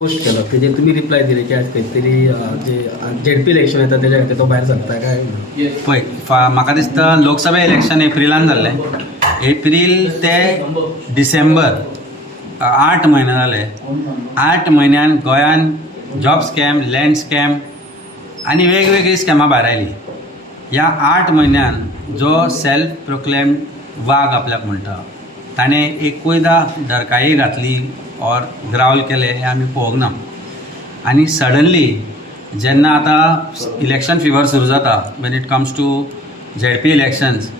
Post केला तेजे तुम्ही रिप्लाय दिले की आज काहीतरी जे झेडपी इलेक्शन येता तेज्या खातीर तो भायर सरता काय पळय म्हाका दिसता लोकसभा इलेक्शन एप्रिलान जाल्लें. एप्रील ते डिसेंबर 8 म्हयने जाले. 8 म्हयन्यान गोंयान जॉब स्कॅम, लँड स्कॅम आनी वेगवेगळी स्कॅमां भायर आयलीं. ह्या 8 म्हयन्यान जो सेल्फ प्रोक्लेम वाग आपल्याक म्हणटा ताणें एकूयदां धरकाई घातली और ग्रावल केले हें आमी पळोवंक ना. आनी सडनली जेन्ना आतां इलेक्शन फिवर सुरू जाता when it comes to ZP elections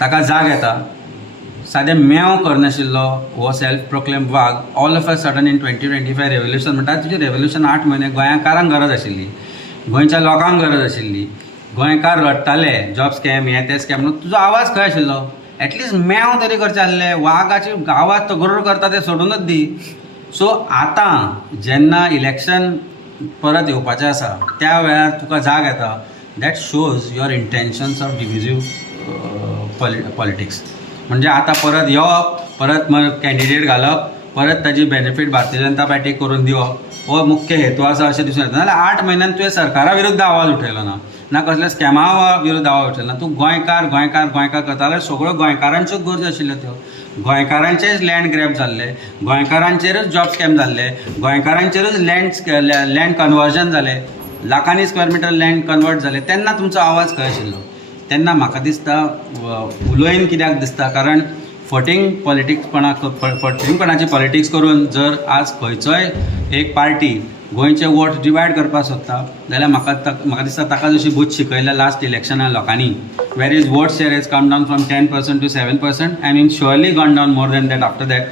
ताका जाग येता. सादें मेव करनाशिल्लो हो सेल्फ प्रोक्लेम वाग all of a sudden in 2025 revolution म्हणटा. तुजें रेवल्युशन 8 म्हयने गोंयकारांक गरज आशिल्ली, गोंयच्या लोकांक गरज आशिल्ली. गोंयकार रडटाले जॉब स्कॅम हें तें स्कॅम म्हणून तुजो आवाज खंय आशिल्लो. एटलिस्ट मेव तरी करचें आसलें. वागाची आवाज तो गरुड करता ते सोडूनच दी. सो आतां जेन्ना इलेक्शन परत येवपाचें आसा त्या वेळार तुका जाग येता. That shows your intentions of divisive politics. म्हणजे आतां परत येवप, परत कॅन्डिडेट घालप, परत ताजी बेनिफीट भारतीय जनता पार्टीक करून दिवप हो मुख्य हेतू आसा अशें दिसून येता. नाजाल्यार 8 म्हयन्यान तुवें सरकारा विरुद्ध आवाज उठयलो ना कसल्या स्कॅमा विरुद्ध आवाज उठयलो ना. तूं गोंयकार करता जाल्यार सगळ्यो गोंयकारांच्योच गरजो आशिल्ल्यो त्यो. गोंयकारांचेच लँड ग्रॅब जाल्ले, गोंयकारांचेरच जॉब स्कॅम जाल्ले, गोंयकारांचेरच लँड कन्वर्जन जालें, लाखांनी स्क्वेअर मिटर लँड कन्वर्ट जाले. तेन्ना तुमचो आवाज खंय आशिल्लो. तेन्ना म्हाका दिसता उलोयन कित्याक दिसता कारण फटिंगपणाची पॉलिटिक्स करून जर आज खंयचोय एक पार्टी गोंयचे वोट डिवायड करपाक सोदता जाल्यार म्हाका दिसता ताका जशी बूथ शिकयल्या लास्ट इलेक्शनान लोकांनी where is vote share has come down from 10% to 7% and in surely gone down more than that after that.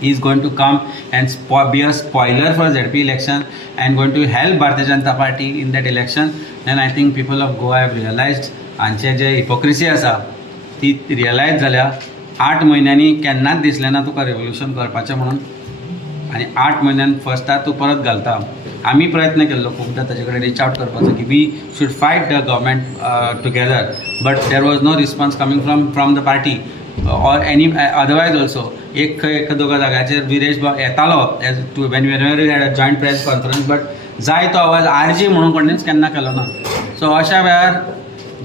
He is going to come and be a spoiler for ZP election and going to help Bharatiya Janata Party in that election. Then I think people of Goa have realized हांचे जे hypocrisy आसा ती realise जाल्या. 8 म्हयन्यांनी केन्नाच दिसलें ना तुका revolution करपाचें म्हणून. आनी 8 म्हयन्यान फर्स्टार तूं परत घालता. आमी प्रयत्न केल्लो खूबदां ताजे कडेन रीच आउट करपाचो की we should fight the government together but there was no response coming from the party or any otherwise also. एक दोगा जाग्याचेर विरेश येतालो when we had a joint press conference but जाय तो आवाज आरजी म्हणून कोणीच केन्ना केलो ना. सो अशा वेळार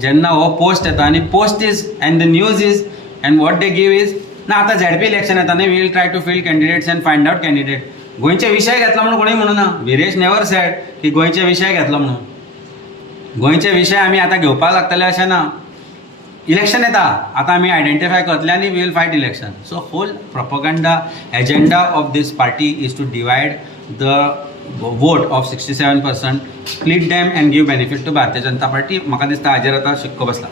जेन्ना हो पोस्ट येता आनी post is and the news is and what they give is ना आतां झेडपी इलेक्शन येता न्ही we will try to field candidates and find out candidate. गोंयचे विशय घेतलो म्हणून कोणी म्हणूना. विरेश नेवर सेड की गोंयचे विशय घेतलो म्हणून. गोंयचे विशय आमी आतां घेवपाक लागतले अशें ना. इलेक्शन येता आतां आमी आयडेंटिफाय करतले आनी we will fight election. So whole propaganda agenda of this party is to divide the vote of 67%, split them and give benefit to Bharatiya Janata Party. म्हाका दिसता हाजेर आतां शिक्को बसला.